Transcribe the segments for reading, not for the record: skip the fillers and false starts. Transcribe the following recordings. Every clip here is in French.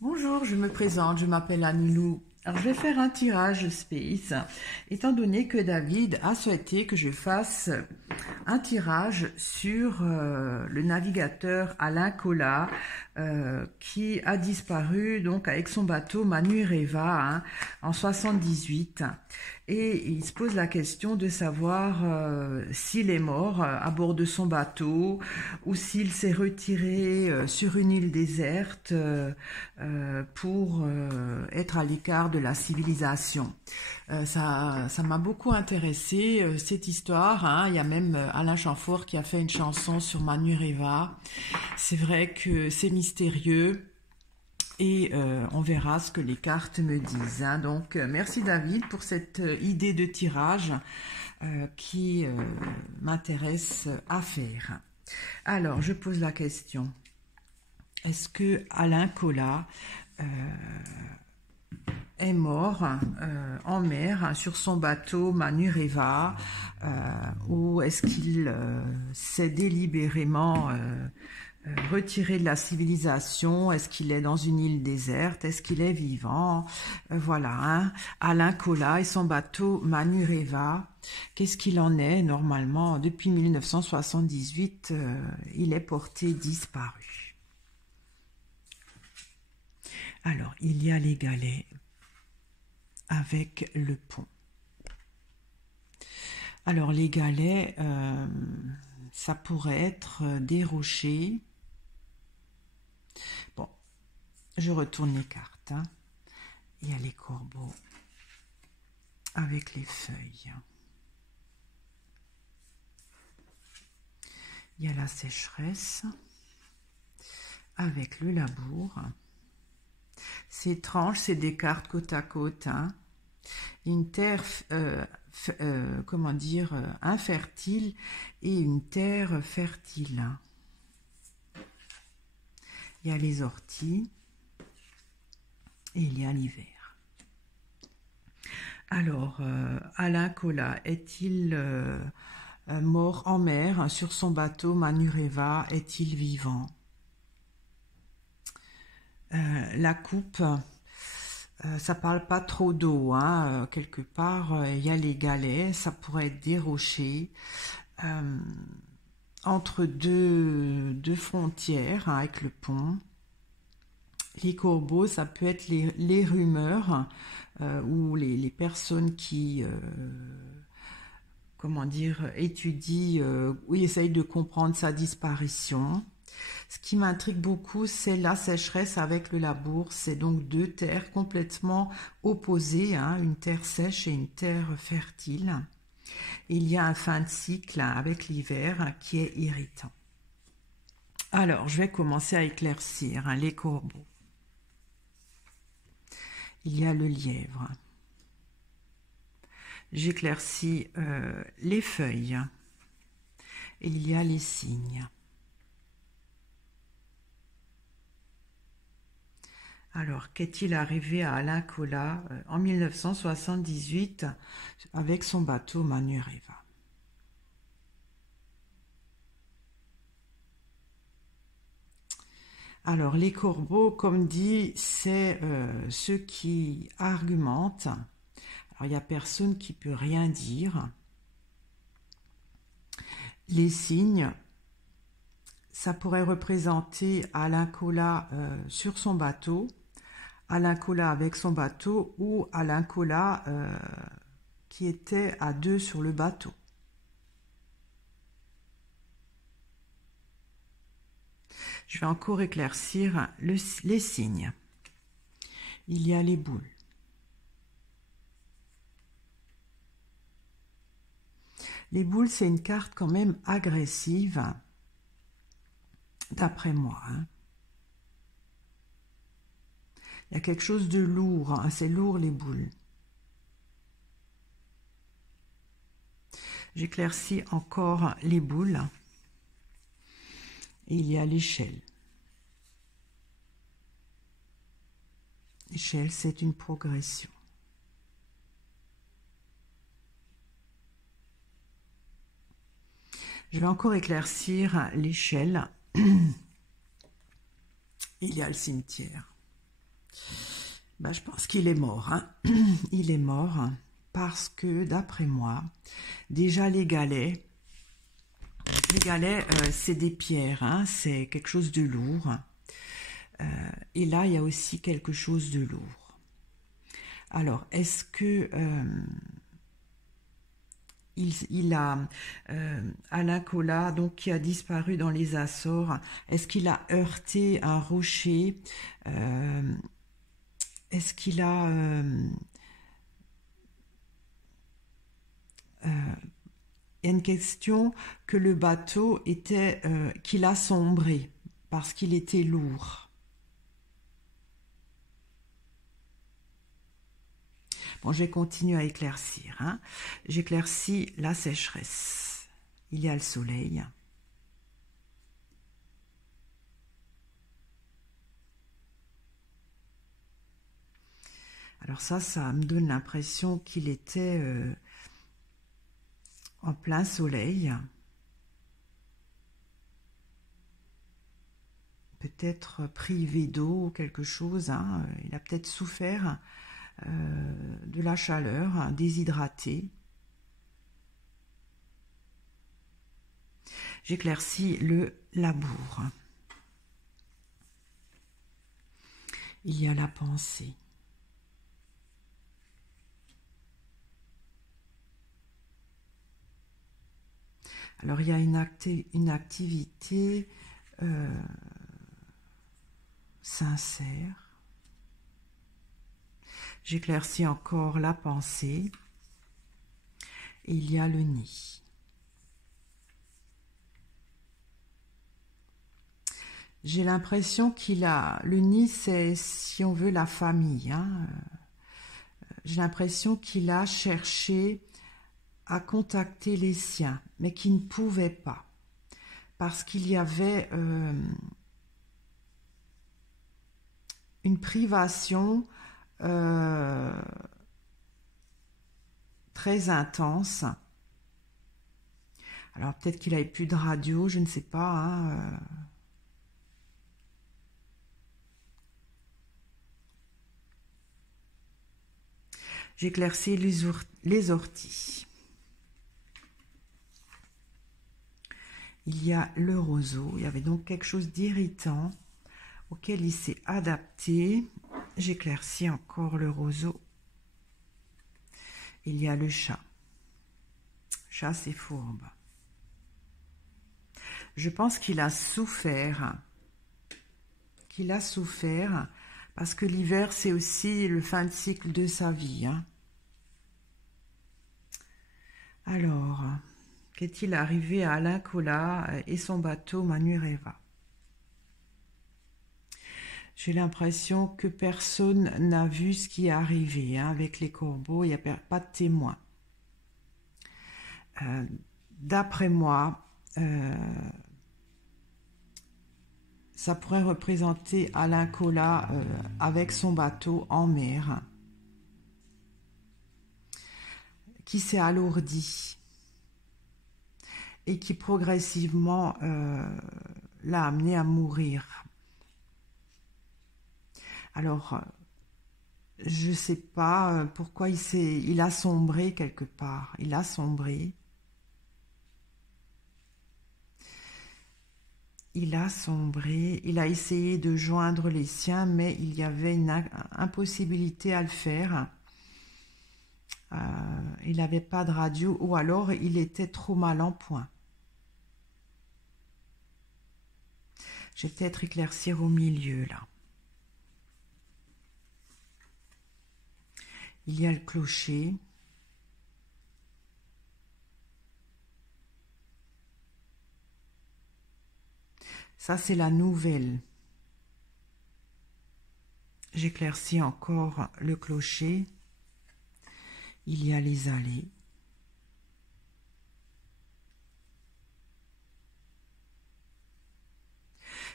Bonjour, je me présente, je m'appelle Anilou. Alors, je vais faire un tirage space, étant donné que David a souhaité que je fasse un tirage sur le navigateur Alain Colas, qui a disparu donc avec son bateau Manureva en 78. Et il se pose la question de savoir s'il est mort à bord de son bateau ou s'il s'est retiré sur une île déserte pour être à l'écart de la civilisation. Ça m'a beaucoup intéressé cette histoire. Il y a même Alain Chamfort qui a fait une chanson sur Manureva. C'est vrai que c'est mystérieux. Et on verra ce que les cartes me disent. Donc, merci David pour cette idée de tirage qui m'intéresse à faire. Alors, je pose la question. Est-ce que Alain Colas est mort en mer sur son bateau Manureva ou est-ce qu'il s'est délibérément retiré de la civilisation? Est-ce qu'il est dans une île déserte? Est-ce qu'il est vivant? Voilà, Alain Colas et son bateau Manureva. Qu'est-ce qu'il en est normalement? Depuis 1978, il est porté disparu. Alors, il y a les galets avec le pont. Alors, les galets, ça pourrait être des rochers. Bon, je retourne les cartes. Il y a les corbeaux avec les feuilles. Il y a la sécheresse avec le labour. C'est étrange, c'est des cartes côte à côte. Une terre, comment dire, infertile et une terre fertile. Il y a les orties et il y a l'hiver. Alors, Alain Colas est-il mort en mer sur son bateau Manureva? Est-il vivant? La coupe, ça parle pas trop d'eau, quelque part il y a les galets, ça pourrait être des rochers entre deux frontières avec le pont. Les corbeaux, ça peut être les rumeurs ou les personnes qui comment dire, étudient ou essayent de comprendre sa disparition. Ce qui m'intrigue beaucoup, c'est la sécheresse avec le labour. C'est donc deux terres complètement opposées, une terre sèche et une terre fertile. Et il y a un fin de cycle avec l'hiver qui est irritant. Alors, je vais commencer à éclaircir les corbeaux. Il y a le lièvre. J'éclaircis les feuilles. Et il y a les cygnes. Alors, qu'est-il arrivé à Alain Colas en 1978 avec son bateau Manureva? Alors, les corbeaux, comme dit, c'est ceux qui argumentent. Alors, il n'y a personne qui peut rien dire. Les cygnes, ça pourrait représenter Alain Colas sur son bateau, Alain Colas avec son bateau ou Alain Colas qui était à deux sur le bateau. Je vais encore éclaircir les signes. Il y a les boules. Les boules, c'est une carte quand même agressive, d'après moi. Il y a quelque chose de lourd, c'est lourd les boules. J'éclaircis encore les boules. Et il y a l'échelle. L'échelle, c'est une progression. Je vais encore éclaircir l'échelle. Il y a le cimetière. Ben, je pense qu'il est mort. Hein. Il est mort parce que, d'après moi, déjà les galets, c'est des pierres, hein, c'est quelque chose de lourd. Et là, il y a aussi quelque chose de lourd. Alors, est-ce que il a Alain Colas, donc qui a disparu dans les Açores, est-ce qu'il a heurté un rocher? Est-ce qu'il a il y a une question que le bateau était qu'il a sombré parce qu'il était lourd. Bon, je vais continuer à éclaircir. Hein. J'éclaircis la sécheresse. Il y a le soleil. Alors ça me donne l'impression qu'il était en plein soleil. Peut-être privé d'eau ou quelque chose. Hein. Il a peut-être souffert de la chaleur, hein, déshydraté. J'éclaircis le labour. Il y a la pensée. Alors il y a une activité sincère. J'éclaircis encore la pensée. Et il y a le nid. J'ai l'impression qu'il a... Le nid, c'est, si on veut, la famille. Hein. J'ai l'impression qu'il a cherché à contacter les siens, mais qu'il ne pouvait pas. Parce qu'il y avait une privation très intense. Alors peut-être qu'il n'avait plus de radio, je ne sais pas. Hein, J'éclaircis les orties. Il y a le roseau. Il y avait donc quelque chose d'irritant auquel il s'est adapté. J'éclaircis encore le roseau. Il y a le chat. Chat, c'est fourbe. Je pense qu'il a souffert. Parce que l'hiver, c'est aussi le fin de cycle de sa vie. Hein. Alors, qu'est-il arrivé à Alain Colas et son bateau Manureva? J'ai l'impression que personne n'a vu ce qui est arrivé. Hein. Avec les corbeaux, il n'y a pas de témoin. D'après moi, ça pourrait représenter Alain Colas avec son bateau en mer, qui s'est alourdi et qui progressivement l'a amené à mourir. Alors, je ne sais pas pourquoi il a sombré quelque part. Il a sombré. Il a sombré, il a essayé de joindre les siens, mais il y avait une impossibilité à le faire. Il n'avait pas de radio, ou alors il était trop mal en point. Je vais peut-être éclaircir au milieu, là. Il y a le clocher. Ça, c'est la nouvelle. J'éclaircis encore le clocher. Il y a les allées.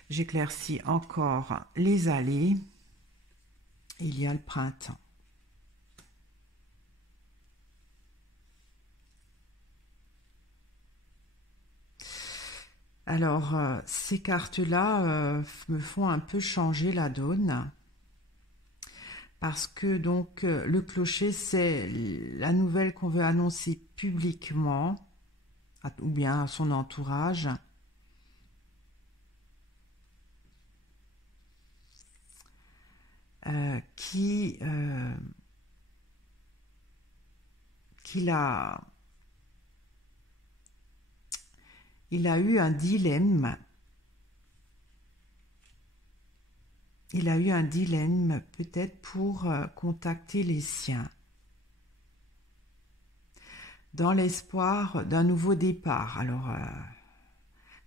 J'éclaircis encore les allées. Il y a le printemps. Alors, ces cartes-là me font un peu changer la donne. parce que donc le clocher, c'est la nouvelle qu'on veut annoncer publiquement, ou bien à son entourage. Qu'il a, il a eu un dilemme. Il a eu un dilemme peut-être pour contacter les siens, dans l'espoir d'un nouveau départ. Alors,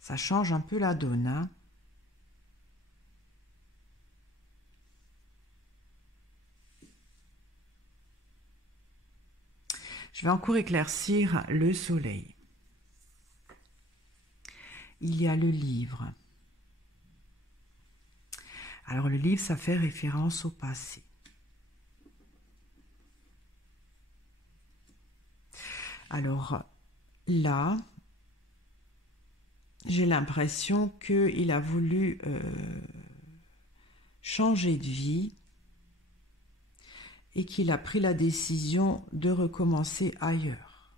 ça change un peu la donne, hein. Je vais encore éclaircir le soleil. Il y a le livre. Alors le livre, ça fait référence au passé. Alors là, j'ai l'impression qu'il a voulu changer de vie et qu'il a pris la décision de recommencer ailleurs.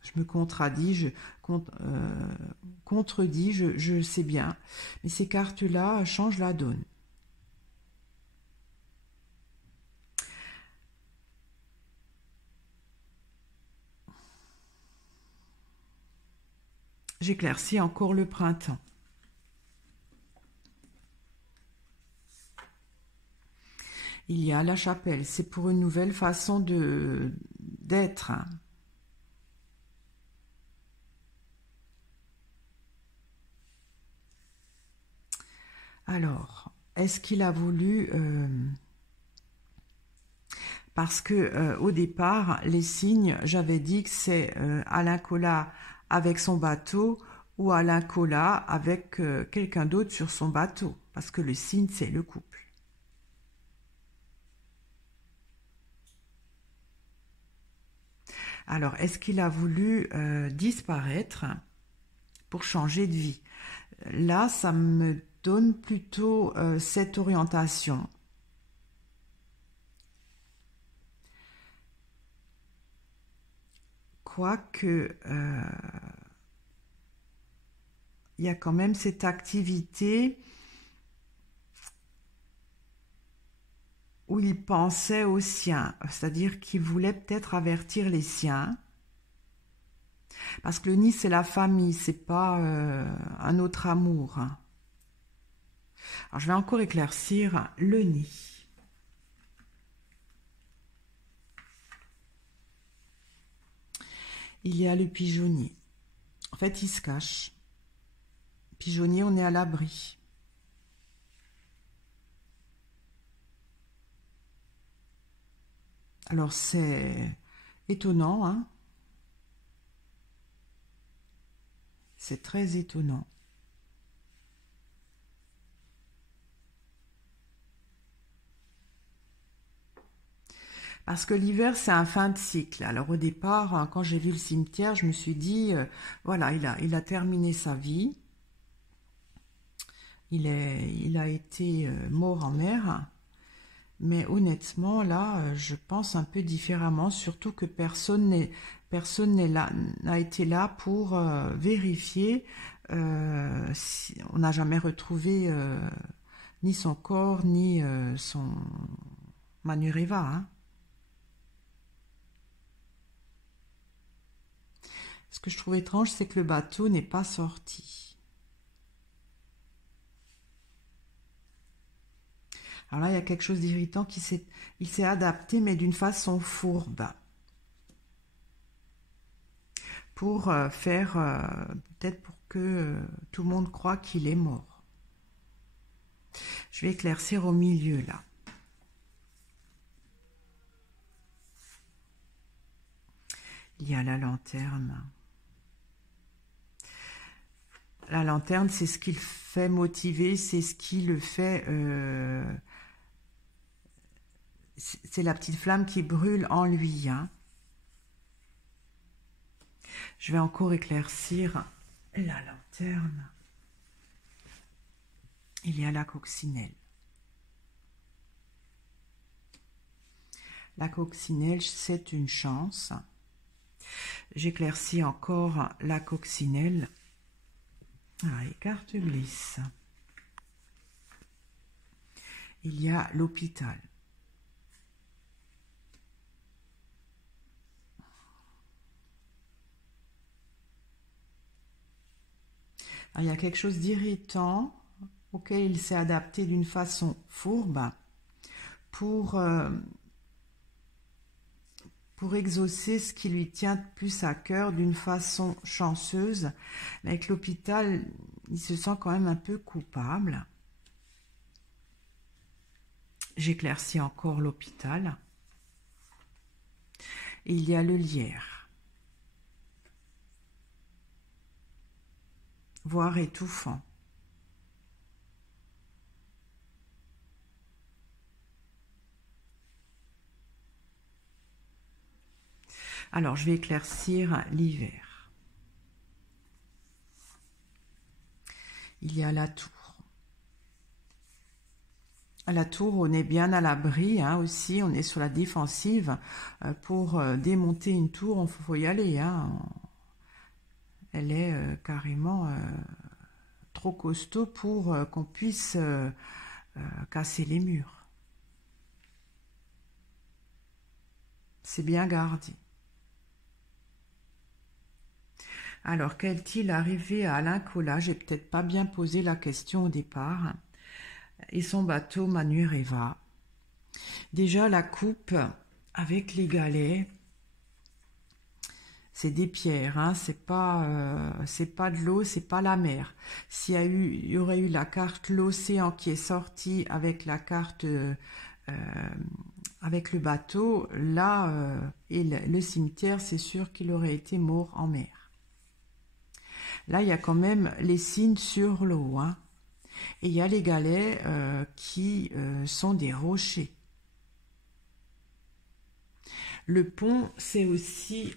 Je me contredis, je sais bien, mais ces cartes-là changent la donne. J'éclaircis encore le printemps. Il y a la chapelle, c'est pour une nouvelle façon d'être. Alors, est-ce qu'il a voulu... parce que au départ, les signes, j'avais dit que c'est Alain Colas avec son bateau ou Alain Colas avec quelqu'un d'autre sur son bateau. Parce que le signe, c'est le couple. Alors, est-ce qu'il a voulu disparaître pour changer de vie? Là, ça me donne plutôt cette orientation. Quoique, il y a quand même cette activité où il pensait aux siens, c'est-à-dire qu'il voulait peut-être avertir les siens, parce que le nid, c'est la famille, c'est pas un autre amour. Alors, je vais encore éclaircir le nid. Il y a le pigeonnier. En fait, il se cache. Pigeonnier, on est à l'abri. Alors, c'est étonnant, hein? C'est très étonnant. Parce que l'hiver, c'est un fin de cycle. Alors au départ, hein, quand j'ai vu le cimetière, je me suis dit, voilà, il a terminé sa vie. Il a été mort en mer. Mais honnêtement, là, je pense un peu différemment, surtout que personne n'a été là pour vérifier. Si, on n'a jamais retrouvé ni son corps, ni son Manureva, hein. Ce que je trouve étrange, c'est que le bateau n'est pas sorti. Alors là, il y a quelque chose d'irritant il s'est adapté, mais d'une façon fourbe. Pour faire, peut-être pour que tout le monde croit qu'il est mort. Je vais éclaircir au milieu, là. Il y a la lanterne. La lanterne, c'est ce qui le fait motiver, c'est ce qui le fait... c'est la petite flamme qui brûle en lui, hein. Je vais encore éclaircir la lanterne. il y a la coccinelle. La coccinelle, c'est une chance. J'éclaircis encore la coccinelle. Ah, les cartes glissent. Il y a l'hôpital. Il y a quelque chose d'irritant auquel il s'est adapté d'une façon fourbe pour exaucer ce qui lui tient plus à cœur d'une façon chanceuse. Mais avec l'hôpital, il se sent quand même un peu coupable. J'éclaircis encore l'hôpital. Et il y a le lierre. Voire étouffant. Alors, je vais éclaircir l'hiver. Il y a la tour. À la tour, on est bien à l'abri, hein, aussi, on est sur la défensive. Pour démonter une tour, il faut y aller. Hein. Elle est carrément trop costaud pour qu'on puisse casser les murs. C'est bien gardé. Alors, qu'est-il arrivé à Alain Colas? J'ai peut-être pas bien posé la question au départ. Et son bateau Manureva. Déjà, la coupe avec les galets, c'est des pierres, hein, c'est pas de l'eau, c'est pas la mer. Il y aurait eu la carte l'océan qui est sortie avec la carte avec le bateau, là, et le cimetière, c'est sûr qu'il aurait été mort en mer. Là, il y a quand même les signes sur l'eau, hein. Et il y a les galets qui sont des rochers. Le pont, c'est aussi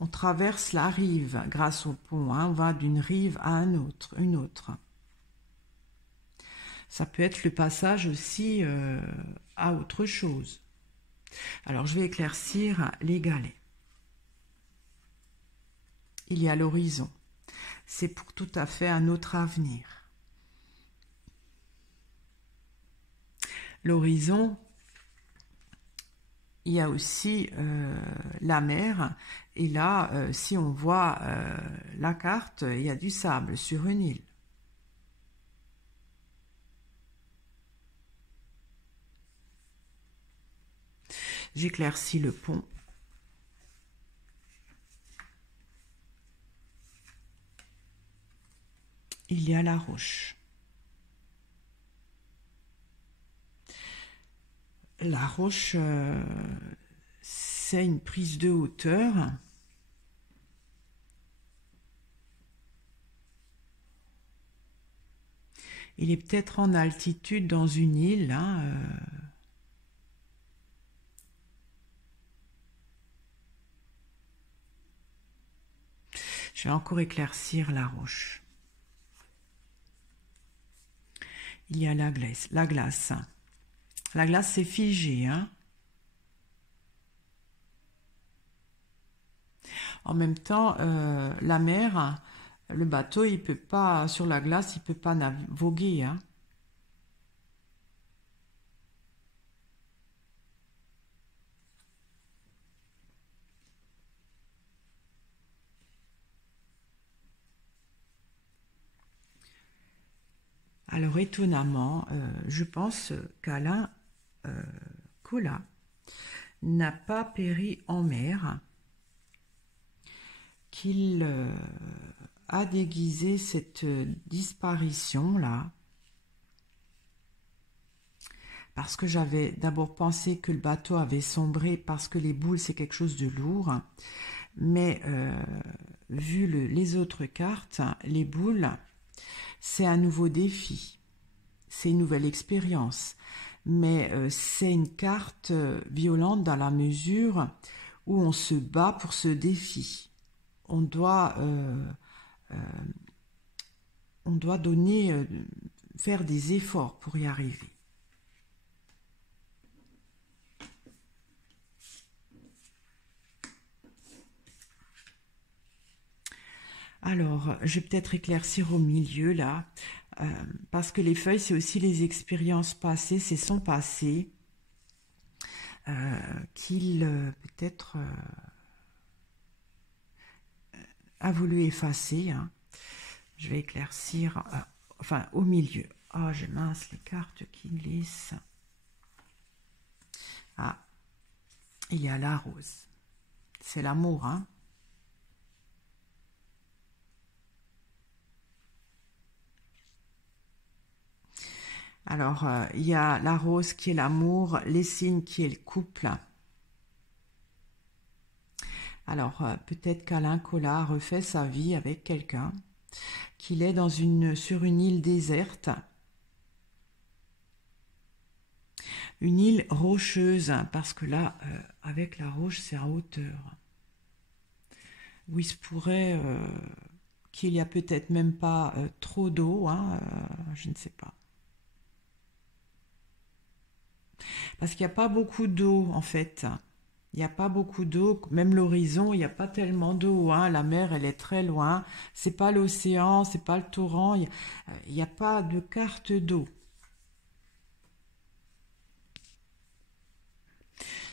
on traverse la rive grâce au pont, hein, on va d'une rive à une autre. Ça peut être le passage aussi à autre chose. Alors, je vais éclaircir les galets. Il y a l'horizon. C'est pour tout à fait un autre avenir. L'horizon, il y a aussi la mer. Et là, si on voit la carte, il y a du sable sur une île. J'éclaircis le pont. Il y a la roche. La roche, c'est une prise de hauteur. Il est peut-être en altitude dans une île. Hein, Je vais encore éclaircir la roche. Il y a la glace. La glace, c'est figé. Hein. En même temps, la mer, le bateau, il peut pas, sur la glace, il peut pas voguer. Hein. Alors, étonnamment, je pense qu'Alain Colas n'a pas péri en mer, qu'il a déguisé cette disparition-là, parce que j'avais d'abord pensé que le bateau avait sombré parce que les boules, c'est quelque chose de lourd, mais vu les autres cartes, les boules, c'est un nouveau défi, c'est une nouvelle expérience, mais c'est une carte violente dans la mesure où on se bat pour ce défi. On doit on doit donner, faire des efforts pour y arriver. Alors, je vais peut-être éclaircir au milieu là, parce que les feuilles, c'est aussi les expériences passées, c'est son passé, qu'il peut-être a voulu effacer. Hein. Je vais éclaircir, enfin au milieu. Ah, je mince les cartes qui glissent. Ah, il y a la rose. C'est l'amour, hein. Alors, il y a la rose qui est l'amour, les signes qui est le couple. Alors, peut-être qu'Alain Collat refait sa vie avec quelqu'un, qu'il est sur une île déserte, une île rocheuse, hein, parce que là, avec la roche, c'est en hauteur. Où il se pourrait qu'il n'y a peut-être même pas trop d'eau, hein, je ne sais pas. Parce qu'il n'y a pas beaucoup d'eau, en fait. Il n'y a pas beaucoup d'eau. Même l'horizon, il n'y a pas tellement d'eau. Hein. La mer, elle est très loin. C'est pas l'océan, c'est pas le torrent. Il n'y a pas de carte d'eau.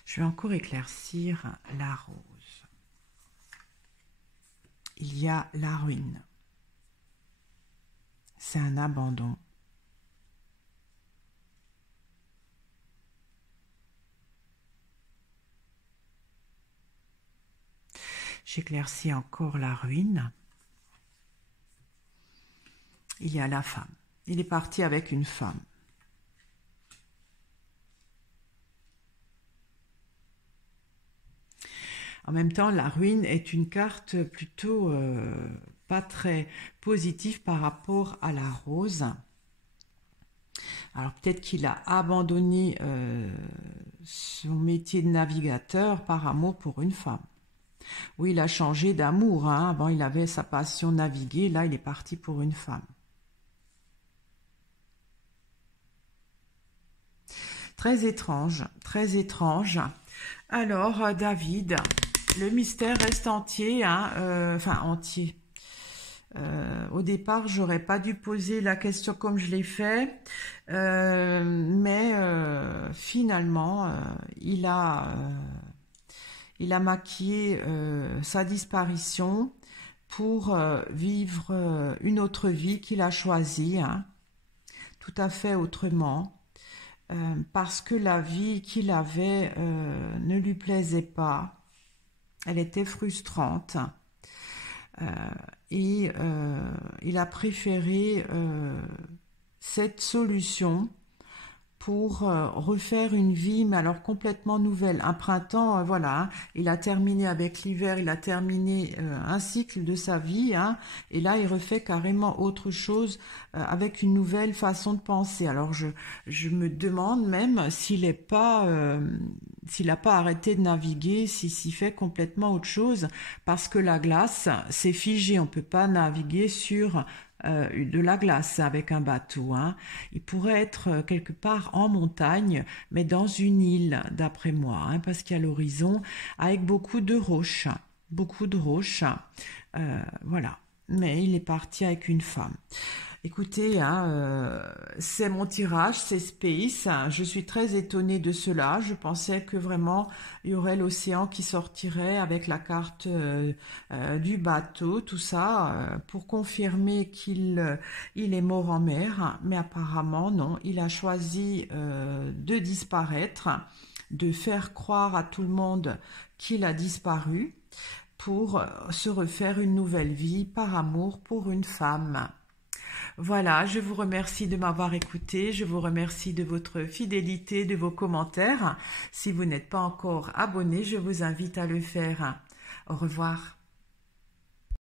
Je vais encore éclaircir la rose. Il y a la ruine. C'est un abandon. J'éclaircis encore la ruine. Il y a la femme. Il est parti avec une femme. En même temps, la ruine est une carte plutôt pas très positive par rapport à la rose. Alors peut-être qu'il a abandonné son métier de navigateur par amour pour une femme. Oui, il a changé d'amour. Hein. Avant, il avait sa passion naviguer. Là, il est parti pour une femme. Très étrange, très étrange. Alors, David, le mystère reste entier. Hein, enfin, entier. Au départ, j'aurais pas dû poser la question comme je l'ai fait. Mais finalement, il a maquillé sa disparition pour vivre une autre vie qu'il a choisie, hein, tout à fait autrement, parce que la vie qu'il avait ne lui plaisait pas, elle était frustrante, et il a préféré cette solution pour refaire une vie, mais alors complètement nouvelle. Un printemps, voilà, hein, il a terminé avec l'hiver, il a terminé un cycle de sa vie, hein, et là, il refait carrément autre chose avec une nouvelle façon de penser. Alors, je me demande même s'il n'a pas arrêté de naviguer, s'il fait complètement autre chose, parce que la glace, c'est figé, on ne peut pas naviguer sur de la glace avec un bateau. Hein. Il pourrait être quelque part en montagne, mais dans une île, d'après moi, hein, parce qu'il y a l'horizon, avec beaucoup de roches. Beaucoup de roches. Voilà. Mais il est parti avec une femme. Écoutez, hein, c'est mon tirage, c'est Space. Je suis très étonnée de cela. Je pensais que vraiment il y aurait l'océan qui sortirait avec la carte du bateau, tout ça, pour confirmer qu'il est mort en mer. Mais apparemment, non. Il a choisi de disparaître, de faire croire à tout le monde qu'il a disparu pour se refaire une nouvelle vie par amour pour une femme. Voilà, je vous remercie de m'avoir écouté, je vous remercie de votre fidélité, de vos commentaires. Si vous n'êtes pas encore abonné, je vous invite à le faire. Au revoir.